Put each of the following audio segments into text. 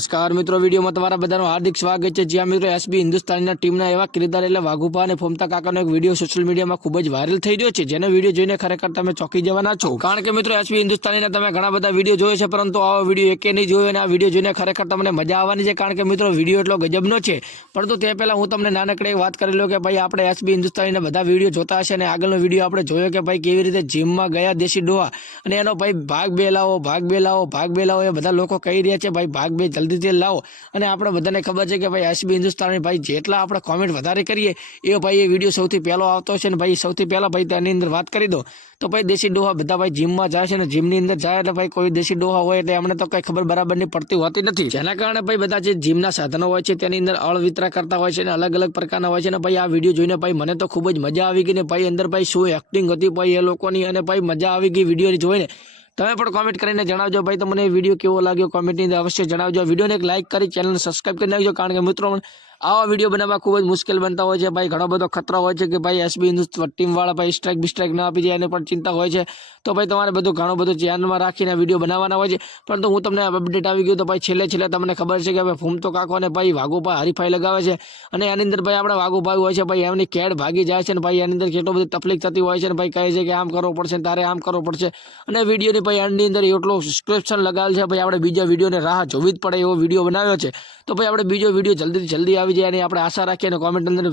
નમસ્કાર મિત્રો, વિડીયોમાં તમારા બધાનું હાર્દિક સ્વાગત છે। જ્યાં મિત્રો એસબી હિન્દુસ્તાનીના ટીમના એવા કિરદાર એટલે વાઘુપા અને ફોમતા કાકાનો એક વિડીયો સોશિયલ મીડિયામાં ખૂબ જ વાયરલ થઈ રહ્યો છે, જેનો વિડીયો જોઈને ખરેખર તમે ચોંકી જવાના છો। કારણ કે મિત્રો એસબી હિન્દુસ્તાનીના તમે ઘણા બધા વિડીયો જોયો છે, પરંતુ આવો વિડીયો એકે નહીં જોયો, અને આ વિડીયો જોઈને ખરેખર તમને મજા આવવાની છે। કારણ કે મિત્રો વિડીયો એટલો ગજબનો છે। પરંતુ તે પહેલાં હું તમને નાનકડે વાત કરી લઉં કે ભાઈ આપણે એસબી હિન્દુસ્તાનીના બધા વિડીયો જોતા હશે, અને આગળનો વિડીયો આપણે જોયો કે ભાઈ કેવી રીતે જીમમાં ગયા દેશી ડોહા, અને એનો ભાઈ ભાગ બે લાવો એ બધા લોકો કહી રહ્યા છે ભાઈ ભાગ બે જલ્દીથી લાવો। અને આપણે બધાને ખબર છે કે ભાઈ એસબી હિન્દુસ્તાની ભાઈ જેટલા આપણે કોમેન્ટ વધારે કરીએ એ ભાઈ એ વિડીયો સૌથી પહેલો આવતો છે, ને ભાઈ સૌથી પહેલાં ભાઈ તેની અંદર વાત કરી દો તો ભાઈ દેશી ડોહા બધા ભાઈ જીમમાં જાય છે, ને જીમની અંદર જાય એટલે ભાઈ કોઈ દેશી ડોહા હોય એટલે અમને તો કંઈ ખબર બરાબરની પડતી હોતી નથી, જેના કારણે ભાઈ બધા જે જીમના સાધનો હોય છે તેની અંદર અળવિતરા કરતા હોય છે, અને અલગ અલગ પ્રકારના હોય છે। ને ભાઈ આ વિડીયો જોઈને ભાઈ મને તો ખૂબ જ મજા આવી ગઈ, ને ભાઈ અંદર ભાઈ શું એક્ટિંગ હતી ભાઈ એ લોકોની, અને ભાઈ મજા આવી ગઈ વિડીયોની જોઈને। તમે પણ કોમેન્ટ કરીને જણાવજો ભાઈ તમને વિડીયો કેવો લાગ્યો, કોમેન્ટની અંદર અવશ્ય જણાવજો। વિડીયોને એક લાઇક કરી ચેનલને સબસ્ક્રાઇબ કરી નાખજો, કારણ કે મિત્રો આવા વિડીયો બનાવવા ખૂબ જ મુશ્કેલ બનતા હોય છે। ભાઈ ઘણો બધો ખતરો હોય છે કે ભાઈ એસબી હિન્દુસ્તાન ટીમવાળા ભાઈ સ્ટ્રાઇક ના આપી જાય એને પણ ચિંતા હોય છે, તો ભાઈ તમારે ઘણું બધું ધ્યાનમાં રાખીને વિડીયો બનાવવાના હોય છે। પરંતુ હું તમને અપડેટ આવી ગયું તો ભાઈ છેલ્લે તમને ખબર છે કે ભાઈ ફોમતો કાકો અને ભાઈ વાઘુપા હરીફાઈ લગાવે છે, અને એની અંદર ભાઈ આપણા વાઘુભાઈ હોય છે ભાઈ એમની કેડ ભાગી જાય છે, અને ભાઈ એની અંદર કેટલો બધી તકલીફ થતી હોય છે, અને ભાઈ કહે છે કે આમ કરવો પડશે તારે આમ કરવો પડશે, અને વિડીયોની ભાઈ એન્ડની અંદર એટલો સબસ્ક્રિપ્શન લગાવેલ છે ભાઈ આપણે બીજા વિડીયોને રાહ જોવી જ પડે એવો વિડીયો બનાવ્યો છે। તો ભાઈ આપણે બીજો વિડીયો જલ્દી આવી જાય, અને આપણે આશા રાખીએ અને કોમેન્ટ અંદર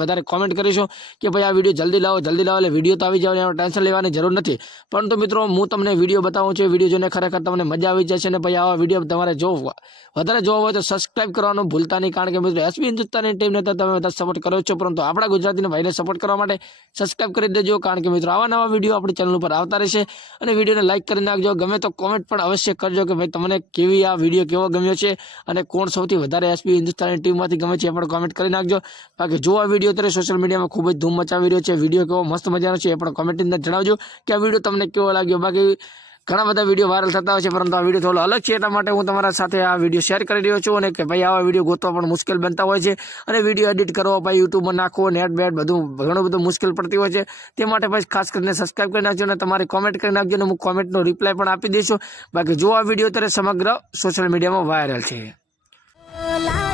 વધારે કોમેન્ટ કરીશું કે ભાઈ આ વિડીયો જલ્દી લાવો એટલે વિડીયો તો આવી જાવ, એમાં ટેન્શન લેવાની જરૂર નથી। પરંતુ મિત્રો હું તમને વિડીયો બતાવું છું, વિડીયો જોઈને ખરેખર તમને મજા આવી જશે, અને ભાઈ આવા વિડીયો તમારે વધારે જોવા હોય તો સબસ્ક્રાઇબ કરવાનું ભૂલતા નહીં, કારણ કે મિત્રો એસબી હિન્દુસ્તાની ટીમને તો તમે બધા સપોર્ટ કરો છો, પરંતુ આપણા ગુજરાતીના ભાઈને સપોર્ટ કરવા માટે સબસ્ક્રાઇબ કરી દેજો, કારણ કે મિત્રો આવા નવા વિડીયો આપણી ચેનલ ઉપર આવતા રહેશે। અને વિડીયોને લાઇક કરી નાખજો, ગમે તો કોમેન્ટ પણ અવશ્ય કરજો કે ભાઈ તમને કેવી આ વિડીયો કેવો ગમ્યો છે, અને કોણ સૌથી વધારે એસબી હિન્દુસ્તાની ટીમમાંથી ગમે છે એ પણ કોમેન્ટ કરી નાખજો। બાકી જો આ વિડીયો અત્યારે સોશિયલ મીડિયામાં ખૂબ જ ધૂમ મચાવી રહ્યો છે, વિડીયો કેવો મસ્ત મજાનો છે એ પણ કોમેન્ટની અંદર જણાવજો કે આ વિડીયો તમને કેવો લાગ્યો। બાકી ઘણા બધા વિડીયો વાયરલ થતા હોય છે, પરંતુ આ વિડીયો થોડો અલગ છે, એટલા માટે હું તમારા સાથે આ વિડીયો શેર કરી રહ્યો છું, અને કે ભાઈ આવા વિડીયો ગોતવા પણ મુશ્કેલ બનતા હોય છે, અને વિડીયો એડિટ કરવો ભાઈ યુટ્યુબમાં નાખવો નેટ ઘણું બધું મુશ્કેલ પડતી હોય છે, તે માટે ભાઈ ખાસ કરીને સબસ્ક્રાઇબ કરી નાખજો, અને તમારી કોમેન્ટ કરી નાખજો, અને હું કોમેન્ટનો રિપ્લાય પણ આપી દઈશું। બાકી જો આ વિડીયો અત્યારે સમગ્ર સોશિયલ મીડિયામાં વાયરલ છે।